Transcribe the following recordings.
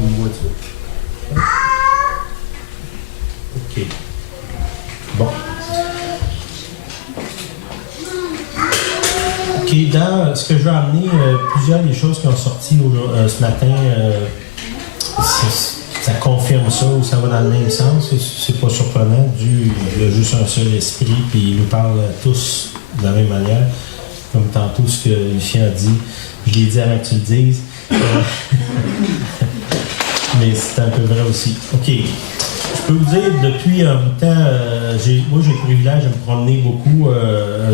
une voiture. OK. Bon. OK, dans ce que je vais amener, plusieurs des choses qui ont sorti ce matin, ça confirme ça ou ça va dans le même sens. C'est pas surprenant. Dieu, il a juste un seul esprit, puis il nous parle à tous de la même manière. Comme tantôt, ce que Lucien a dit, je l'ai dit avant que tu le dises. Mais c'est un peu vrai aussi. OK. Je peux vous dire, depuis un bout de temps, moi j'ai le privilège de me promener beaucoup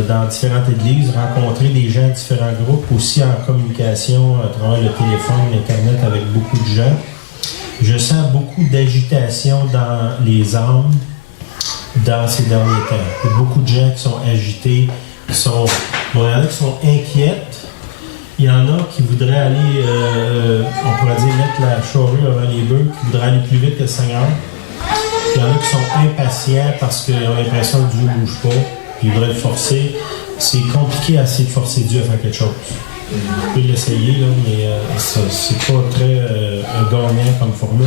dans différentes églises, rencontrer des gens de différents groupes, aussi en communication à travers le téléphone, l'Internet avec beaucoup de gens. Je sens beaucoup d'agitation dans les âmes dans ces derniers temps. Il y a beaucoup de gens qui sont agités, il y en a qui sont inquiètes. Il y en a qui voudraient aller, on pourrait dire, mettre la charrue avant les bœufs, qui voudraient aller plus vite que le Seigneur. Il y en a qui sont impatients parce qu'ils ont l'impression que Dieu ne bouge pas, puis ils voudraient le forcer. C'est compliqué à essayer de forcer Dieu à faire quelque chose. On peut l'essayer, là, mais c'est pas très gagnant comme formule.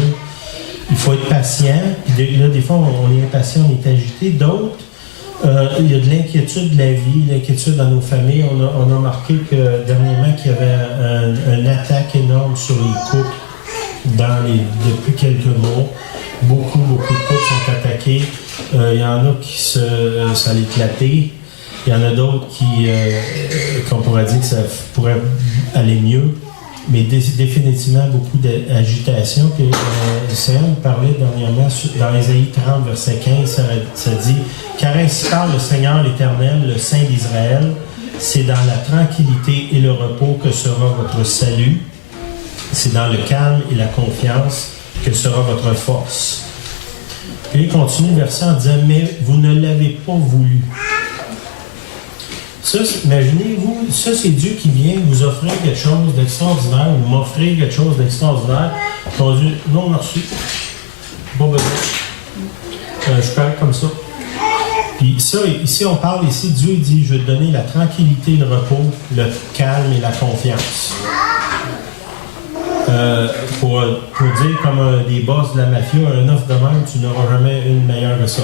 Il faut être patient. Puis là, des fois, on est impatient, on est agité. D'autres, il y a de l'inquiétude de la vie, l'inquiétude dans nos familles. On a remarqué que dernièrement qu'il y avait une attaque énorme sur les couples depuis quelques mois. Beaucoup de couples sont attaqués. Il y en a qui ça allait éclater. Il y en a d'autres qu'on pourrait dire que ça pourrait aller mieux. Mais définitivement, beaucoup d'agitation. Puis le Seigneur nous parlait dernièrement, dans Ésaïe 30, verset 15, ça dit « Car ainsi parle le Seigneur l'Éternel, le Saint d'Israël, c'est dans la tranquillité et le repos que sera votre salut. C'est dans le calme et la confiance que sera votre force. » Puis il continue le verset en disant « Mais vous ne l'avez pas voulu. » Ça, imaginez-vous, ça c'est Dieu qui vient vous offrir quelque chose d'extraordinaire, ou m'offrir quelque chose d'extraordinaire. On dit « Non, merci. Pas besoin. Je parle comme ça. » Puis ça, ici on parle, ici Dieu dit « Je vais te donner la tranquillité, le repos, le calme et la confiance. » Pour dire comme des boss de la mafia, un offre de même, tu n'auras jamais une meilleure que ça.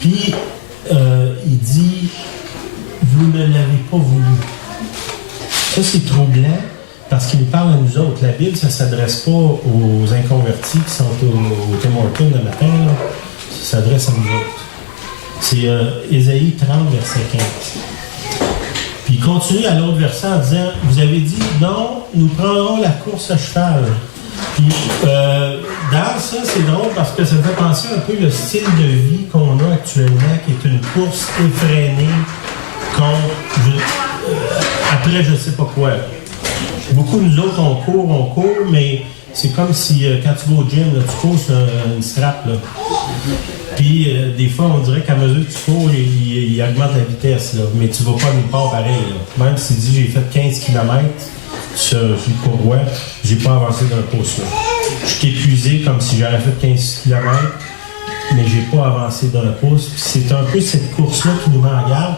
Puis, il dit, vous ne l'avez pas voulu. Ça, c'est troublant parce qu'il nous parle à nous autres. La Bible, ça ne s'adresse pas aux inconvertis qui sont au Tim Hortons le matin. Là. Ça s'adresse à nous autres. C'est Ésaïe 30, verset 15. Puis il continue à l'autre verset en disant, vous avez dit, non, nous prendrons la course à cheval. Puis dans ça, c'est drôle parce que ça me fait penser un peu le style de vie qu'on a actuellement, qui est une course effrénée après je sais pas quoi. Beaucoup de nous autres, on court, mais c'est comme si quand tu vas au gym, là, tu cours sur une strap. Là. Puis des fois, on dirait qu'à mesure que tu cours, il augmente la vitesse, là, mais tu ne vas pas nulle part pareil. Là. Même si tu dis j'ai fait 15 km sur le courroie, j'ai pas avancé d'un pouce. Là. Je suis épuisé comme si j'aurais fait 15 km, mais j'ai pas avancé d'un pouce. Puis c'est un peu cette course-là qui nous met en garde.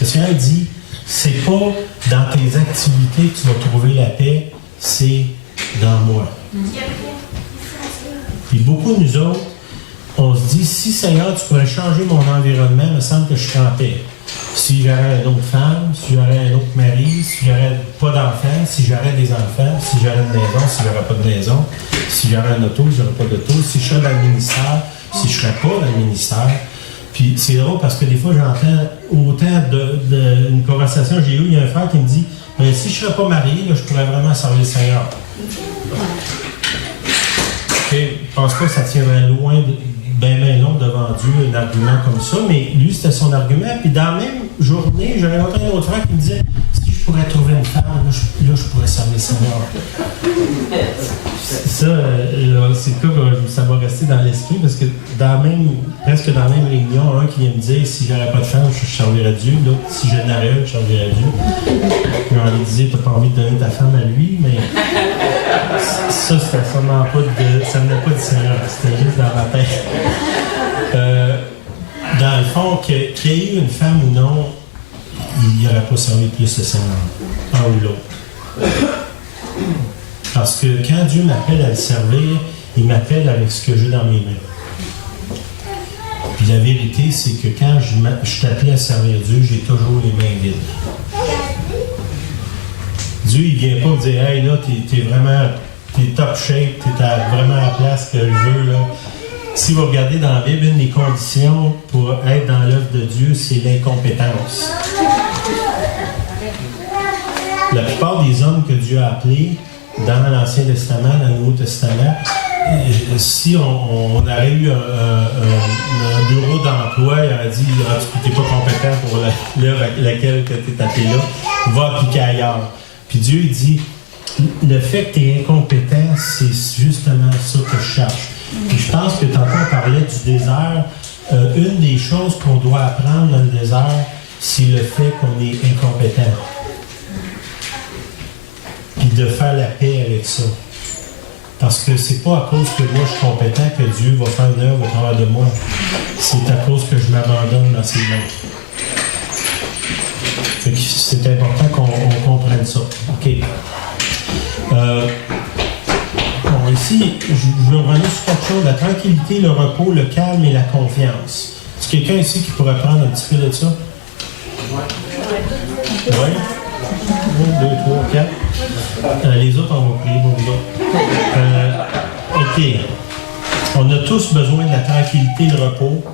Le Seigneur dit, c'est pas dans tes activités que tu vas trouver la paix, c'est dans moi. Puis beaucoup de nous autres, on se dit, si Seigneur, tu pourrais changer mon environnement, il me semble que je serais en paix. Si j'aurais une autre femme, si j'aurais un autre mari, si j'aurais pas d'enfants, si j'aurais des enfants, si j'aurais une maison, si j'aurais pas de maison, si j'aurais un auto, si j'aurais pas d'auto, si je serais dans le ministère, si je serais pas dans le ministère. Puis c'est drôle parce que des fois, j'entends autant d'une conversation que j'ai eue, il y a un frère qui me dit, ben, si je serais pas marié, là, je pourrais vraiment servir le Seigneur. Okay. Je pense pas que ça tiendrait loin ben long devant Dieu, un argument comme ça, mais lui, c'était son argument. Puis dans la même journée, j'avais entendu un autre frère qui me disait, si je pourrais trouver une femme, là, je pourrais servir le Seigneur. Ça, c'est comme ça va rester dans l'esprit, parce que presque dans la même réunion, un qui vient me dire, si j'aurais pas de femme, je servirais Dieu. L'autre, si je n'aurais une, je servirais Dieu. Puis on lui disait, t'as pas envie de donner ta femme à lui, mais ça, c'était sûrement pas ça venait pas du Seigneur, c'était juste dans ma tête. Dans le fond, qu'il y ait eu une femme ou non, il n'y aurait pas servi plus le Seigneur, un ou l'autre. Parce que quand Dieu m'appelle à le servir, il m'appelle avec ce que j'ai dans mes mains. Puis la vérité, c'est que quand je suis appelé à servir Dieu, j'ai toujours les mains vides. Dieu, il ne vient pas me dire « Hey, là, t'es top shape, t'es vraiment à la place que je veux, là. » Si vous regardez dans la Bible, une des conditions pour être dans l'œuvre de Dieu, c'est l'incompétence. La plupart des hommes que Dieu a appelés dans l'Ancien Testament, dans le Nouveau Testament, si on aurait eu un bureau d'emploi, il aurait dit « Tu n'es pas compétent pour l'œuvre à laquelle tu es appelé là, va appliquer ailleurs. » Puis Dieu il dit « Le fait que tu es incompétent, c'est justement ça que je cherche. » Et je pense que tantôt on parlait du désert. Une des choses qu'on doit apprendre dans le désert, c'est le fait qu'on est incompétent. Puis de faire la paix avec ça. Parce que c'est pas à cause que moi je suis compétent que Dieu va faire une œuvre au travers de moi. C'est à cause que je m'abandonne dans ses mains. Fait que c'est important qu'on comprenne ça. OK. Bon, ici, je veux revenir sur quelque chose. La tranquillité, le repos, le calme et la confiance. Est-ce qu'il y a quelqu'un ici qui pourrait prendre un petit peu de ça? Oui. 1, 2, 3, 4. Les autres, on va prier pour vous autres. OK. On a tous besoin de la tranquillité, le repos,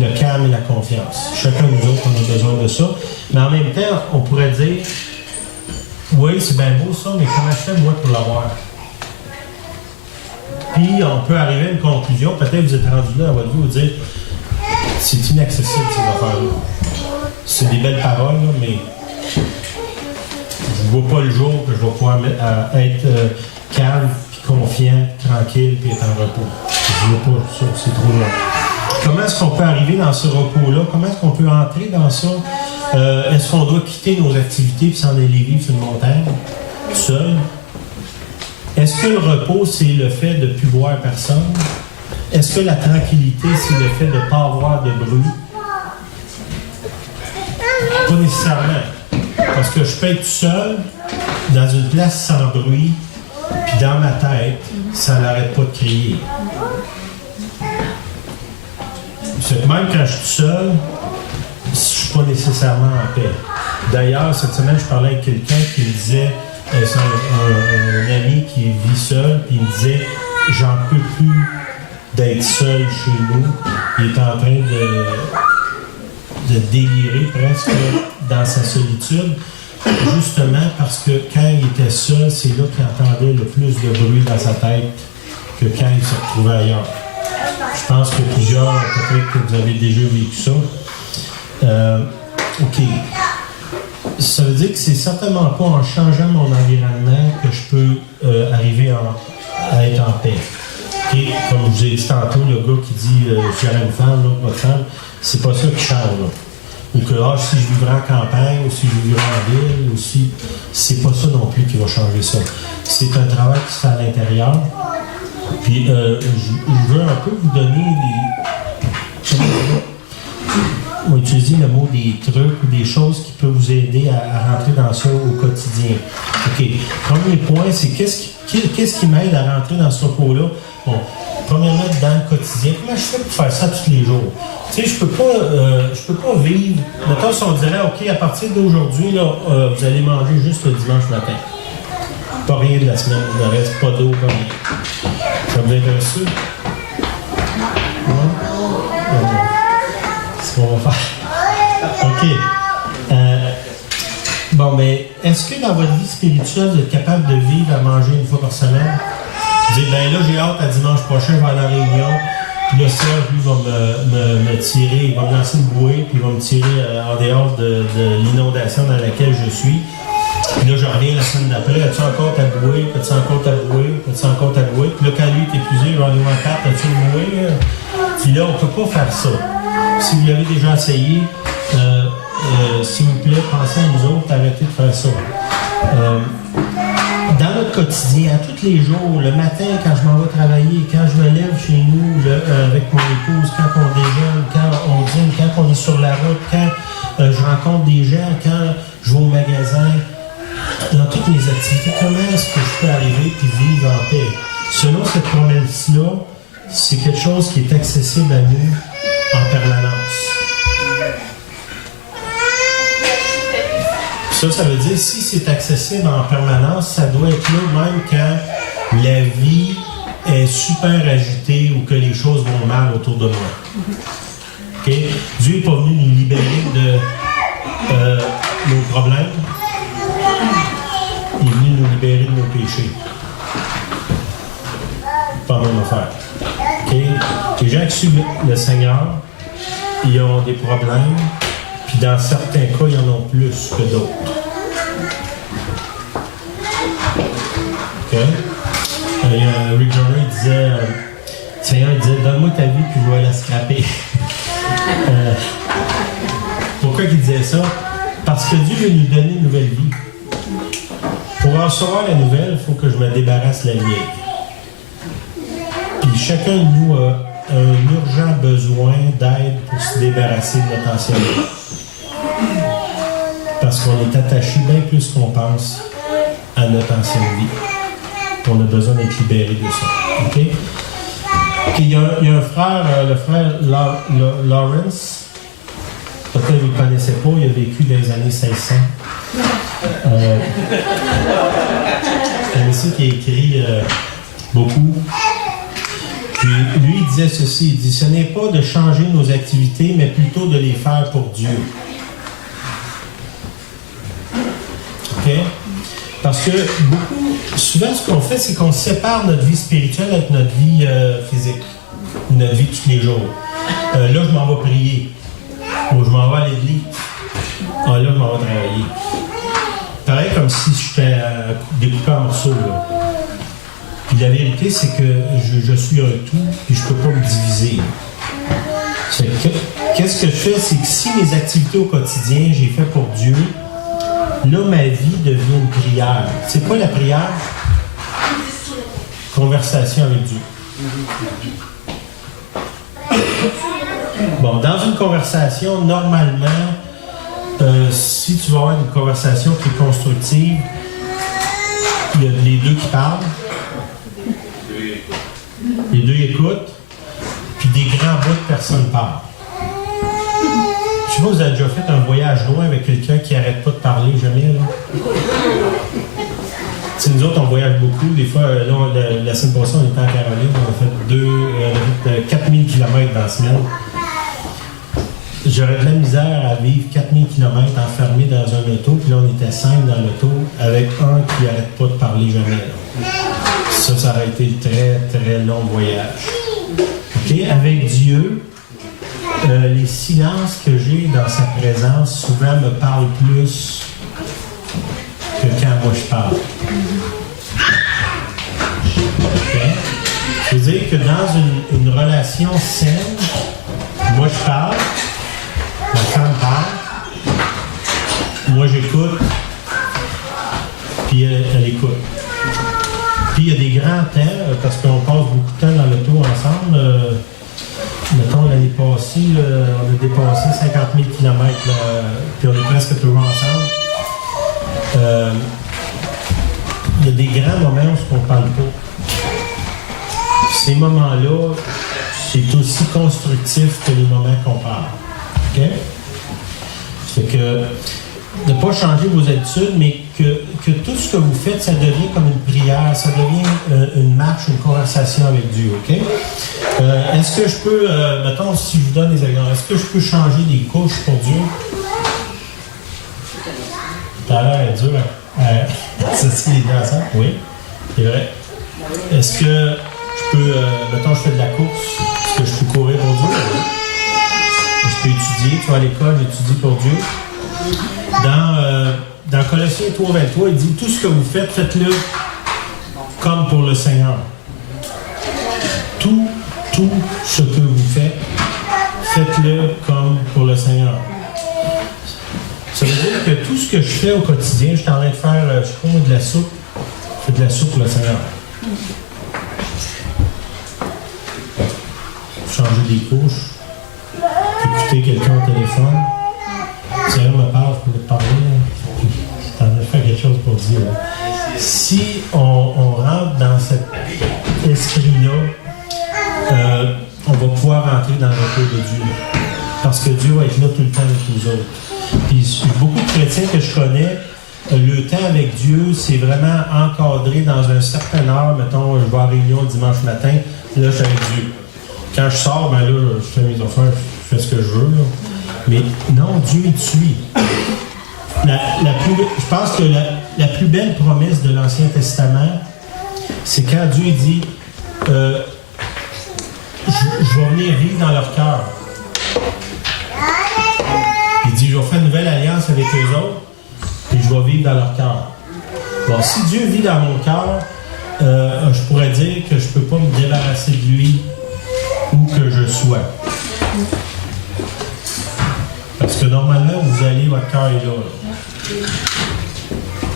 le calme et la confiance. Chacun de nous autres, on a besoin de ça. Mais en même temps, on pourrait dire, oui, c'est bien beau ça, mais comment je fais moi pour l'avoir? Puis on peut arriver à une conclusion, peut-être que vous êtes rendu là à votre vie, vous dire, c'est inaccessible ces affaires-là. C'est des belles paroles, là, mais je ne vois pas le jour que je vais pouvoir être calme, puis confiant, tranquille, puis être en repos. Je ne vois pas ça, c'est trop long. Comment est-ce qu'on peut arriver dans ce repos-là? Comment est-ce qu'on peut entrer dans ça? Est-ce qu'on doit quitter nos activités et s'en aller vivre sur une montagne, seul? Est-ce que le repos, c'est le fait de ne plus voir personne? Est-ce que la tranquillité, c'est le fait de ne pas avoir de bruit? Pas nécessairement. Parce que je peux être seul, dans une place sans bruit, puis dans ma tête, ça n'arrête pas de crier. C'est que même quand je suis seul, je ne suis pas nécessairement en paix. D'ailleurs, cette semaine, je parlais avec quelqu'un qui me disait, c'est un ami qui vit seul, puis il me disait, j'en peux plus d'être seul chez nous. Il est en train de délirer presque dans sa solitude, justement parce que quand il était seul, c'est là qu'il entendait le plus de bruit dans sa tête que quand il se retrouvait ailleurs. Je pense que plusieurs, peut-être que vous avez déjà vécu ça. OK. Ça veut dire que c'est certainement pas en changeant mon environnement que je peux arriver à être en paix. Okay? Comme je vous ai dit tantôt, le gars qui dit j'aurais une femme, l'autre votre femme, c'est pas ça qui change. Là. Ou que si je vivrais en campagne, ou si je vivrais en ville, ou si. C'est pas ça non plus qui va changer ça. C'est un travail qui se fait à l'intérieur. Puis je veux un peu vous donner des. On va utiliser le mot des trucs ou des choses qui peuvent vous aider à rentrer dans ça au quotidien. OK. Premier point, c'est qu'est-ce qui m'aide à rentrer dans ce repos-là? Bon, premièrement, dans le quotidien, comment je fais pour faire ça tous les jours? Tu sais, je peux pas vivre. Mettons, si on dirait, OK, à partir d'aujourd'hui, là, vous allez manger juste le dimanche matin. Pas rien de la semaine, le reste, pas d'eau, pas rien. Ça vous intéresse ça? C'est ce qu'on va faire. OK. Bon, mais est-ce que dans votre vie spirituelle, vous êtes capable de vivre à manger une fois par semaine? Vous dites, ben là, j'ai hâte à dimanche prochain, je vais aller à la réunion. Puis là, ça, lui va me tirer, il va me lancer une bouée, puis il va me tirer en dehors de l'inondation dans laquelle je suis. Puis là, je reviens la semaine d'après, as-tu encore ta bouée? As-tu encore ta bouée? As-tu encore ta bouée? Puis là, quand lui est épuisé, il va aller voir carte, as-tu une bouée? Puis là, on ne peut pas faire ça. Si vous l'avez déjà essayé, s'il vous plaît, pensez à nous autres, arrêtez de faire ça. Dans notre quotidien, à tous les jours, le matin, quand je m'en vais travailler, quand je me lève chez nous avec mon épouse, quand on déjeune, quand on dîne, quand on est sur la route, quand je rencontre des gens, quand je vais au magasin, dans toutes mes activités, comment est-ce que je peux arriver et vivre en paix? Selon cette promesse-là, c'est quelque chose qui est accessible à nous en permanence. Ça veut dire, si c'est accessible en permanence, ça doit être là même quand la vie est super agitée ou que les choses vont mal autour de moi. Okay? Dieu n'est pas venu nous libérer de nos problèmes. Il est venu nous libérer de nos péchés. Pas la même affaire. Okay? Les gens qui suivent le Seigneur, ils ont des problèmes, puis dans certains cas, ils en ont plus que d'autres. Okay? Rick Joyner, il disait, Seigneur, il disait, donne-moi ta vie, puis je vais la scraper. Pourquoi il disait ça? Parce que Dieu veut nous donner une nouvelle vie. Pour recevoir la nouvelle, il faut que je me débarrasse de la vieille. Puis chacun de nous a un urgent besoin d'aide pour se débarrasser de notre ancienne vie. Parce qu'on est attaché bien plus qu'on pense à notre ancienne vie. On a besoin d'être libéré de ça. OK? Il y a un frère, le frère Lawrence. Peut-être que vous ne le connaissez pas, il a vécu dans les années 1600. C'est un monsieur qui a écrit beaucoup. Puis lui, il disait ceci, il dit, ce n'est pas de changer nos activités, mais plutôt de les faire pour Dieu. OK? Parce que souvent, ce qu'on fait, c'est qu'on sépare notre vie spirituelle avec notre vie physique, notre vie de tous les jours. Là, je m'en vais prier. Ou je m'en vais à l'église. Ah, là, je m'en vais travailler. Pareil comme si j'étais découpé en morceaux. Là. Puis la vérité, c'est que je suis un tout, puis je ne peux pas me diviser. Qu'est-ce que je fais? C'est que si mes activités au quotidien, j'ai fait pour Dieu, là, ma vie devient une prière. C'est quoi la prière? Conversation avec Dieu. Bon, dans une conversation, normalement, si tu vas avoir une conversation qui est constructive, il y a les deux qui parlent, les deux écoutent, puis des grands bouts de personne parlent. Je sais pas, vous avez déjà fait un voyage loin avec quelqu'un qui n'arrête pas de parler, jamais, là? T'sais, nous autres, on voyage beaucoup. Des fois, là, la semaine passée, on était en Caroline, on a fait 4000 km dans la semaine. J'aurais de la misère à vivre 4000 km enfermé dans un auto, puis là, on était 5 dans l'auto, avec un qui n'arrête pas de parler jamais. Là. Ça aurait été un très, très long voyage. Okay? Avec Dieu, les silences que j'ai dans sa présence, souvent me parlent plus que quand moi je parle. Okay? Je veux dire que dans une relation saine, moi je parle, ma femme parle, moi j'écoute, puis elle écoute. Puis il y a des grands temps, parce qu'on passe beaucoup de temps dans l'auto ensemble. Mettons, l'année passée, on a dépassé 50 000 km, puis on est presque toujours ensemble. Il y a des grands moments où on ne parle pas. Ces moments-là, c'est aussi constructif que les moments qu'on parle. OK? C'est que de ne pas changer vos habitudes, mais que tout ce que vous faites, ça devient comme une prière, ça devient une marche, une conversation avec Dieu, OK? Est-ce que je peux, mettons, si je vous donne des exemples, est-ce que je peux changer des couches pour Dieu? Ça a l'air dur à s'associer les deux ensemble? Oui, c'est vrai. Est-ce que je peux, mettons, je fais de la course, est-ce que je peux courir pour Dieu? Oui. Je peux étudier, tu vas à l'école, j'étudie pour Dieu. Dans Colossiens 3:23, il dit tout ce que vous faites, faites-le comme pour le Seigneur. Tout ce que vous faites, faites-le comme pour le Seigneur. Ça veut dire que tout ce que je fais au quotidien, je suis en train de faire, je sais pas, de la soupe. Je fais de la soupe pour le Seigneur. Changer des couches, écouter quelqu'un au téléphone. Si elle me parle, je peux te parler. Je suis en train de faire quelque chose pour dit. Là. Si on rentre dans cet esprit-là, on va pouvoir rentrer dans le repos de Dieu. Parce que Dieu va être là tout le temps avec nous autres. Puis beaucoup de chrétiens que je connais, le temps avec Dieu, c'est vraiment encadré dans un certain heure. Mettons, je vais à réunion le dimanche matin, là, je suis avec Dieu. Quand je sors, ben là, je fais mes affaires, je fais ce que je veux. Là. Mais non, Dieu, il te suit. Je pense que la plus belle promesse de l'Ancien Testament, c'est quand Dieu dit je vais venir vivre dans leur cœur. Il dit je vais faire une nouvelle alliance avec eux autres, puis je vais vivre dans leur cœur. Bon, si Dieu vit dans mon cœur, je pourrais dire que je ne peux pas me débarrasser de lui où que je sois. Parce que normalement, vous allez, votre cœur est là.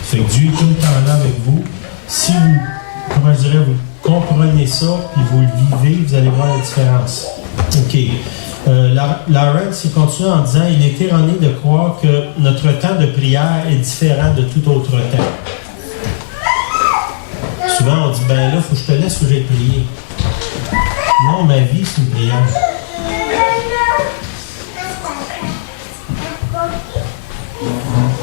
Fait que Dieu est tout le temps là avec vous. Si vous, comment je dirais, vous comprenez ça, puis vous le vivez, vous allez voir la différence. OK. Lawrence continue en disant « Il est erroné de croire que notre temps de prière est différent de tout autre temps. » Souvent, on dit « Ben là, il faut que je te laisse où j'ai prié. » Non, ma vie, c'est une prière.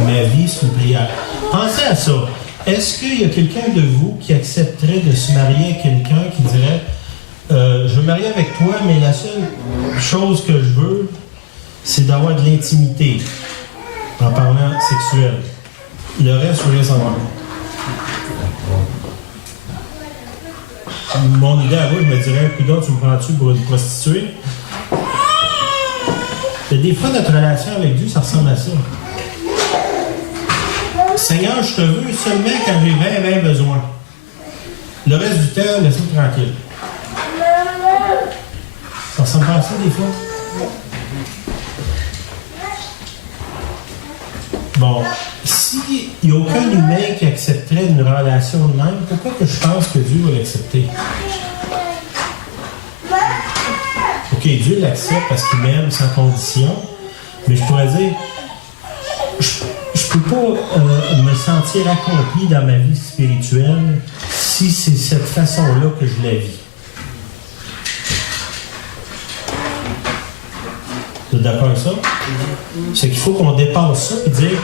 Ma vie, c'est une prière. Pensez à ça. Est-ce qu'il y a quelqu'un de vous qui accepterait de se marier avec quelqu'un qui dirait je veux me marier avec toi, mais la seule chose que je veux, c'est d'avoir de l'intimité en parlant sexuel. Le reste, je veux rien savoir. Mon idée à vous, je me dirais, coudonc, tu me prends-tu pour une prostituée? Et des fois, notre relation avec Dieu, ça ressemble à ça. Seigneur, je te veux seulement quand j'ai bien besoin. Le reste du temps, laisse-moi tranquille. Ça ressemble pas à ça, des fois? Bon, s'il n'y a aucun humain qui accepterait une relation de même, pourquoi que je pense que Dieu va l'accepter? OK, Dieu l'accepte parce qu'il m'aime sans condition, mais je pourrais dire, je peux pas me sentir accompli dans ma vie spirituelle si c'est cette façon-là que je la vis. Vous êtes d'accord avec ça? C'est qu'il faut qu'on dépasse ça et dire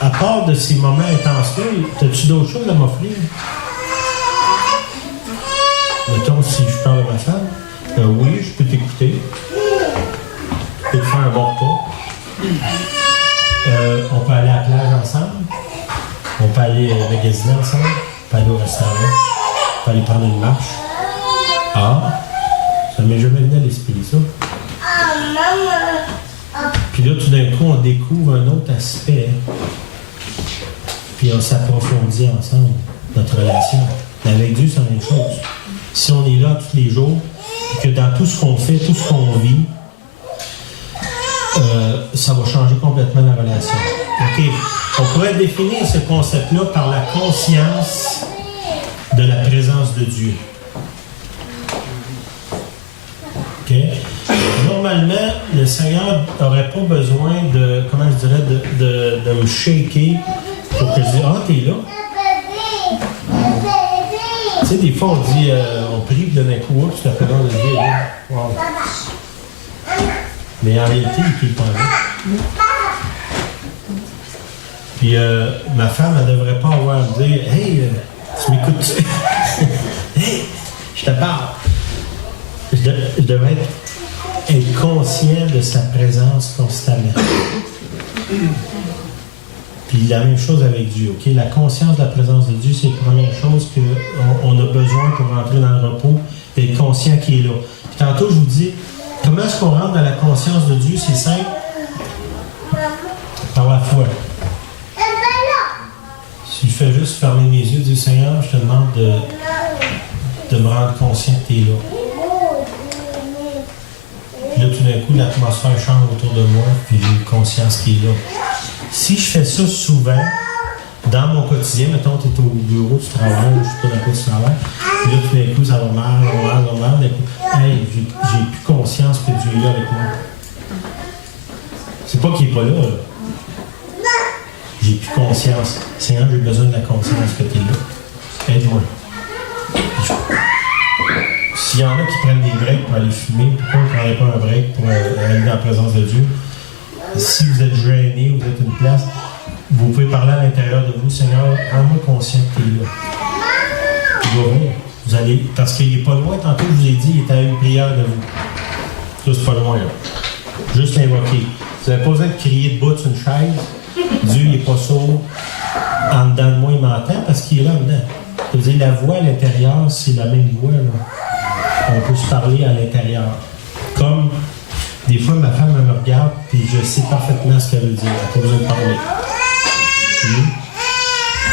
à part de ces moments intenses-là, as-tu d'autres choses à m'offrir? Mettons, si je parle à ma femme, oui, je peux t'écouter. Je peux te faire un bon repas. On peut aller à la plage ensemble. On peut aller magasiner ensemble. On peut aller au restaurant. On peut aller prendre une marche. Ah, ça m'est jamais venu à l'esprit, ça. Puis là, tout d'un coup, on découvre un autre aspect. Puis on s'approfondit ensemble, notre relation. Mais avec Dieu, c'est la même chose. Si on est là tous les jours, et que dans tout ce qu'on fait, tout ce qu'on vit, ça va changer complètement la relation. OK. On pourrait définir ce concept-là par la conscience de la présence de Dieu. OK. Normalement, le Seigneur n'aurait pas besoin de, comment je dirais, de me shaker pour que je dise « Ah, t'es là? » Tu sais, des fois, on dit, on prie, puis d'un coup, oups, la présence de Dieu est là. Wow. Mais en réalité, il est tout le temps là. Puis ma femme, elle ne devrait pas avoir à me dire « Hey, tu m'écoutes-tu? » Hey, je te parle. Je devrais être conscient de sa présence constamment. Puis la même chose avec Dieu, OK? La conscience de la présence de Dieu, c'est la première chose qu'on a besoin pour rentrer dans le repos, d'être conscient qu'il est là. Puis tantôt, je vous dis, comment est-ce qu'on rentre dans la conscience de Dieu? C'est simple. Par la foi. Si je fais juste fermer mes yeux et dire, Seigneur, je te demande de me rendre conscient que tu es là. Puis là, tout d'un coup, l'atmosphère change autour de moi, puis j'ai une conscience qui est là. Si je fais ça souvent, dans mon quotidien, mettons, tu es au bureau, tu travailles, je suis pas dans quoi tu travailles, puis là, tout d'un coup, ça va mal, d'un coup, hey, j'ai plus conscience que Dieu est là avec moi. C'est pas qu'il est pas là. j'ai plus conscience. Seigneur, j'ai besoin de la conscience que tu es là. Aide-moi. S'il y en a qui prennent des breaks pour aller fumer, pourquoi vous ne prendrez pas un break pour aller dans la présence de Dieu? Si vous êtes gêné, vous êtes une place, vous pouvez parler à l'intérieur de vous, Seigneur, rends-moi conscient que tu es là. Il va venir. Vous allez, parce qu'il n'est pas loin, tantôt je vous ai dit, il est à une prière de vous. Ça, c'est pas loin, là. Juste l'invoquer. Vous n'avez pas besoin de crier debout sur une chaise. Dieu, il n'est pas sourd. En dedans de moi, il m'entend parce qu'il est là dedans. Vous dire, la voix à l'intérieur, c'est la même voix, là. On peut se parler à l'intérieur. Comme, des fois, ma femme, elle me regarde, puis je sais parfaitement ce qu'elle veut dire. Elle n'a pas besoin de parler.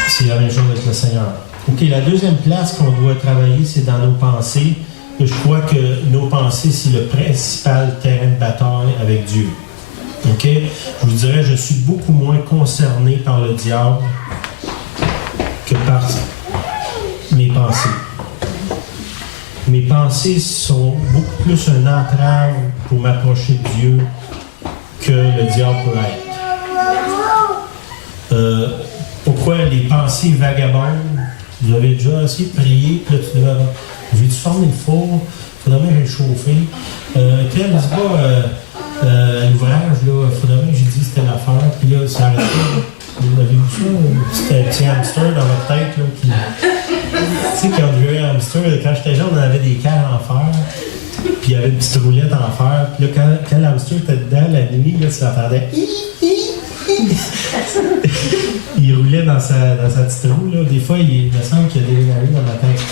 C'est la même chose avec le Seigneur. OK, la deuxième place qu'on doit travailler, c'est dans nos pensées. Je crois que nos pensées, c'est le principal terrain de bataille avec Dieu. OK? Je vous dirais, je suis beaucoup moins concerné par le diable que par mes pensées. Mes pensées sont beaucoup plus une entrave pour m'approcher de Dieu que le diable peut être. Pourquoi les pensées vagabondes? Vous avez déjà essayé de prier, puis là, tu devais avoir... J'ai-tu fermer le four? Il faudrait bien réchauffer. Tel, je sais pas, à l'ouvrage, là, il faudrait bien que j'ai dit c'était l'affaire, puis là, ça arrêtait. Vous avez vu ça? C'était un petit hamster dans votre tête, là, qui... Tu sais, quand j'ai eu un hamster, quand j'étais jeune, on avait des cales en fer, puis il y avait une petite roulette en fer, puis là, quand l'hamster était dedans, la nuit, là, tu l'entendais... Il roulait dans sa petite roue, là. Des fois, il me semble qu'il y a des narines dans ma tête.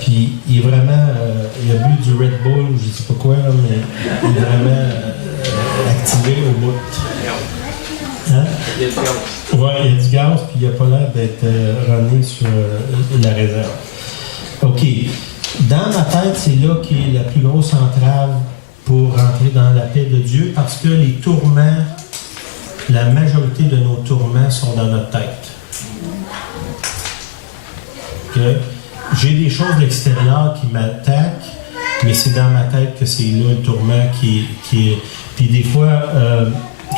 Puis, il est vraiment... il a bu du Red Bull, je ne sais pas quoi, là, mais il est vraiment activé au bout. Hein? Il y a du gaz. Ouais, il y a du gaz, puis il n'a pas l'air d'être runné sur la réserve. OK. Dans ma tête, c'est là qu'est la plus grosse entrave pour rentrer dans la paix de Dieu, parce que les tourments, la majorité de nos tourments sont dans notre tête. Okay? J'ai des choses de l'extérieur qui m'attaquent, mais c'est dans ma tête que c'est là le tourment qui est... Puis des fois,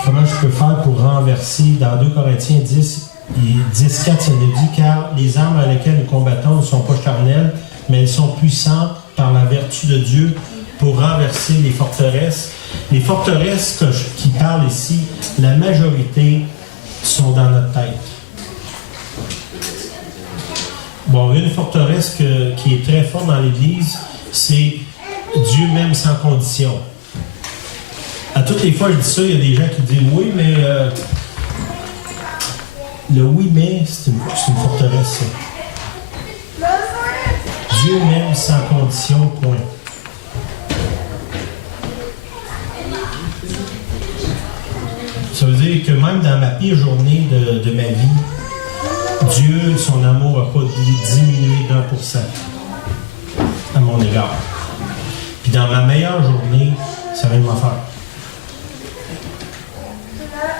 comment je peux faire pour renverser, dans 2 Corinthiens 10, 10, 4, ça nous dit, car les armes avec lesquelles nous combattons ne sont pas charnelles, mais elles sont puissantes par la vertu de Dieu pour renverser les forteresses. Les forteresses qui parlent ici, la majorité sont dans notre tête. Bon, une forteresse qui est très forte dans l'Église, c'est Dieu même sans condition. À toutes les fois, je dis ça, il y a des gens qui disent oui, mais le oui, mais c'est une forteresse, ça. Dieu même sans condition, point. Ça veut dire que même dans ma pire journée de ma vie, Dieu, son amour n'a pas diminué d'1% à mon égard. Puis dans ma meilleure journée, ça va m'en faire.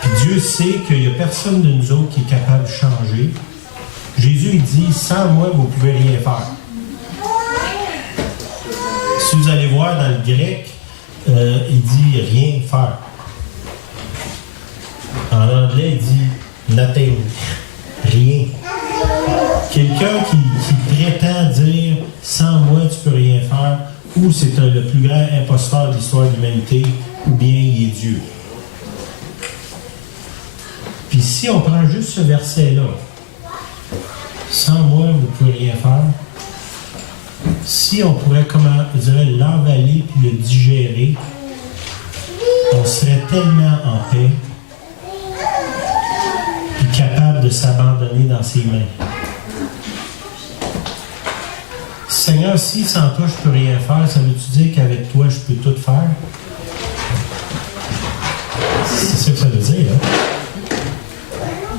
Puis Dieu sait qu'il n'y a personne de nous autres qui est capable de changer. Jésus, il dit, sans moi, vous ne pouvez rien faire. Si vous allez voir dans le grec, il dit rien faire. En anglais, il dit nothing. Rien. Quelqu'un qui prétend dire sans moi, tu peux rien faire, ou c'est le plus grand imposteur de l'histoire de l'humanité, ou bien il est Dieu. Puis si on prend juste ce verset-là, sans moi, vous ne pouvez rien faire, si on pourrait, je dirais, l'emballer puis le digérer, on serait tellement en paix et capable de s'abandonner dans ses mains. Seigneur, si sans toi je peux rien faire, ça veut-tu dire qu'avec toi je peux tout faire? C'est ça que ça veut dire, hein?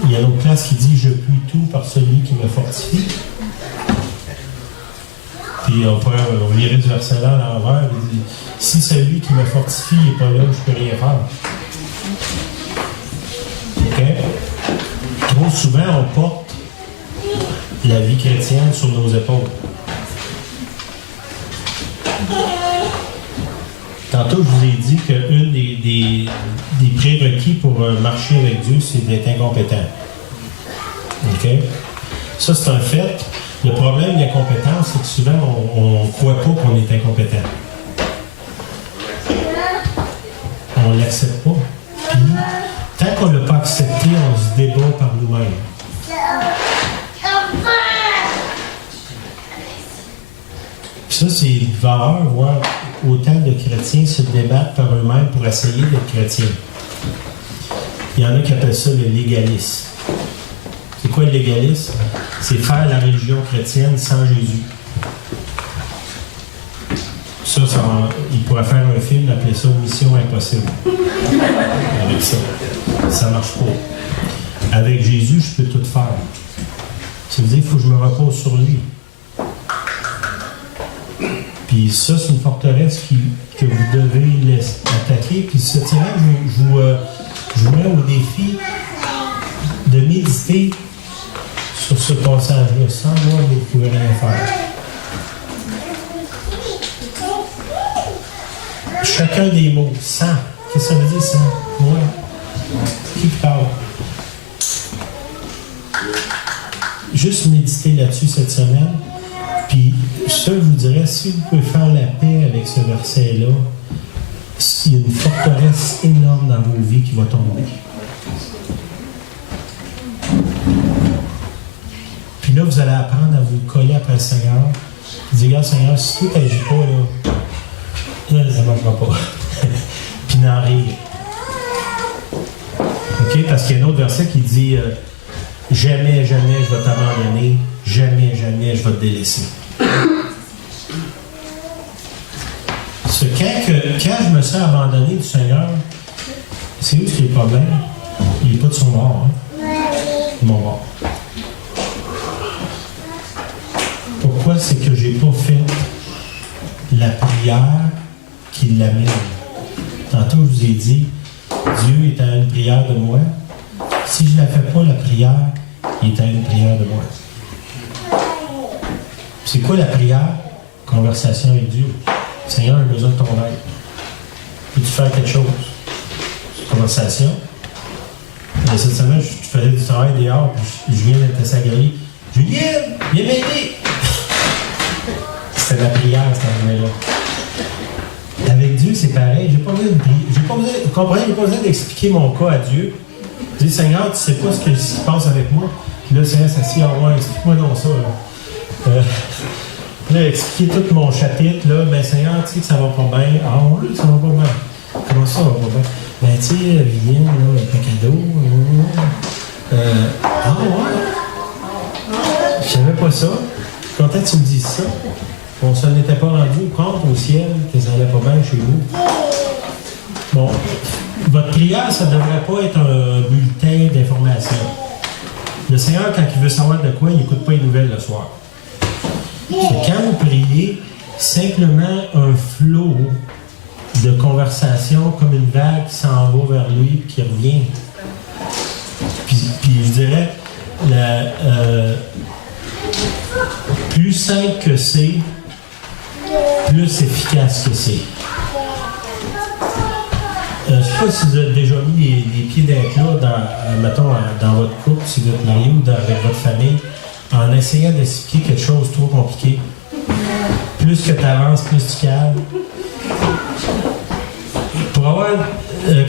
Il y a une autre place qui dit « Je puis tout par celui qui me fortifie ». Puis on pourrait lire ce verset-là à l'envers. Il dit « Si celui qui me fortifie n'est pas là, je ne peux rien faire. » OK? Trop souvent, on porte la vie chrétienne sur nos épaules. Tantôt, je vous ai dit qu'une des prérequis pour marcher avec Dieu, c'est d'être incompétent. OK? Ça, c'est un fait. Le problème de l'incompétence, c'est que souvent, on ne croit pas qu'on est incompétent. On ne l'accepte pas. Puis, tant qu'on ne l'a pas accepté, on se débat par nous-mêmes. Puis ça, c'est une valeur, voir autant de chrétiens se débattre par eux-mêmes pour essayer d'être chrétiens. Il y en a qui appellent ça le légalisme. C'est quoi le légalisme? C'est faire la religion chrétienne sans Jésus. Ça, il pourrait faire un film, appeler ça Mission Impossible. Avec ça. Ça marche pas. Avec Jésus, je peux tout faire. Ça veut dire qu'il faut que je me repose sur lui. Puis ça, c'est une forteresse que vous devez attaquer. Puis cette semaine, je vous mets au défi de méditer sur ce passage-là. Sans moi, vous ne pouvez rien faire. Chacun des mots. Sans. Qu'est-ce que ça veut dire, sans? Moi. Qui parle? Juste méditer là-dessus cette semaine. Puis, ça, je vous dirais, si vous pouvez faire la paix avec ce verset-là, il y a une forteresse énorme dans vos vies qui va tomber. Puis là, vous allez apprendre à vous coller après le Seigneur. Vous dites, regarde, Seigneur, si tu n'agis pas, là, ça ne marchera pas. Puis d'en rire. OK? Parce qu'il y a un autre verset qui dit jamais, jamais je vais t'abandonner. Jamais, jamais je vais te délaisser. Quand je me sens abandonné du Seigneur, c'est où ce qui est le problème? Il n'est pas de son bord. Hein? De mon bord. Pourquoi? C'est que je n'ai pas fait la prière qui l'amène. Tantôt, je vous ai dit, Dieu est à une prière de moi. Si je ne la fais pas, la prière, il est à une prière de moi. C'est quoi la prière? Conversation avec Dieu. Seigneur, j'ai besoin de ton aide. Peux-tu faire quelque chose? Conversation. Et cette semaine, je faisais du travail dehors, puis je viens d'être sa galerie. Julienne, viens m'aider! C'était la prière, cette année-là. Avec Dieu, c'est pareil. J'ai pas besoin d'expliquer mon cas à Dieu. Je dis, Seigneur, tu sais pas ce qui se passe avec moi. Puis là, le Seigneur s'assit, explique-moi donc ça. Là, expliquer tout mon chapitre, là, ben Seigneur, tu sais que ça va pas bien. Ah oui, ça va pas bien. Comment ça va pas bien? Ben tu sais, Vivienne, là, avec un cadeau. Ah ouais? Je savais pas ça. Je suis content que tu me dises ça. On se n'était pas rendu compte au ciel que ça allait pas bien chez vous. Bon, votre prière, ça ne devrait pas être un bulletin d'information. Le Seigneur, quand il veut savoir de quoi, il n'écoute pas les nouvelles le soir. C'est quand vous priez, simplement un flot de conversation comme une vague qui s'en va vers lui et qui revient. Puis je dirais, plus simple que c'est, plus efficace que c'est. Je ne sais pas si vous avez déjà mis les pieds d'un clou dans votre couple, si vous êtes marié ou avec votre famille, en essayant d'expliquer quelque chose de trop compliqué. Plus que tu avances, plus tu calmes. Pour avoir,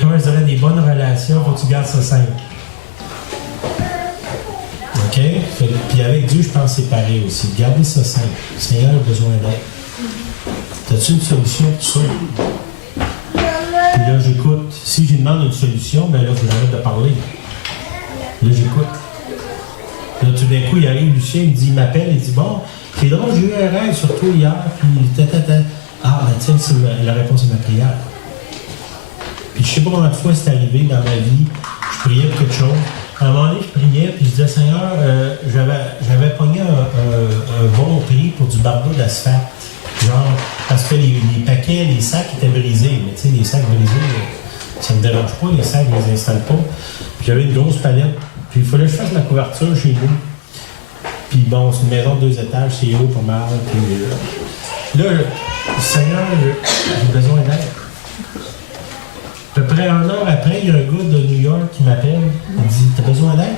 comment je dirais, des bonnes relations, il faut que tu gardes ça simple. OK? Puis avec Dieu, je pense que c'est pareil aussi. Gardez ça simple. Le Seigneur a besoin d'aide. As-tu une solution pour ça? Puis là, j'écoute. Si je lui demande une solution, ben là, il faut que j'arrête de parler. Là, j'écoute. Là, tout d'un coup, il arrive, Lucien, il m'appelle, il dit, bon, c'est drôle, j'ai eu un rêve sur toi hier, puis Ah, ben tiens, c'est la réponse à ma prière. Puis je sais pas combien de fois c'est arrivé dans ma vie, je priais pour quelque chose. À un moment donné, je priais, puis je disais, Seigneur, j'avais pogné un bon prix pour du bardeau d'asphalte. Genre, parce que les paquets, les sacs étaient brisés. Mais tu sais, les sacs brisés, ça ne me dérange pas, les sacs, je ne les installe pas. Puis j'avais une grosse palette. Puis il fallait que je fasse la couverture chez nous. Puis bon, c'est une maison de 2 étages, c'est haut pas mal. Puis là, Seigneur, j'ai besoin d'aide. À peu près 1 heure après, il y a un gars de New York qui m'appelle. Il dit: t'as besoin d'aide?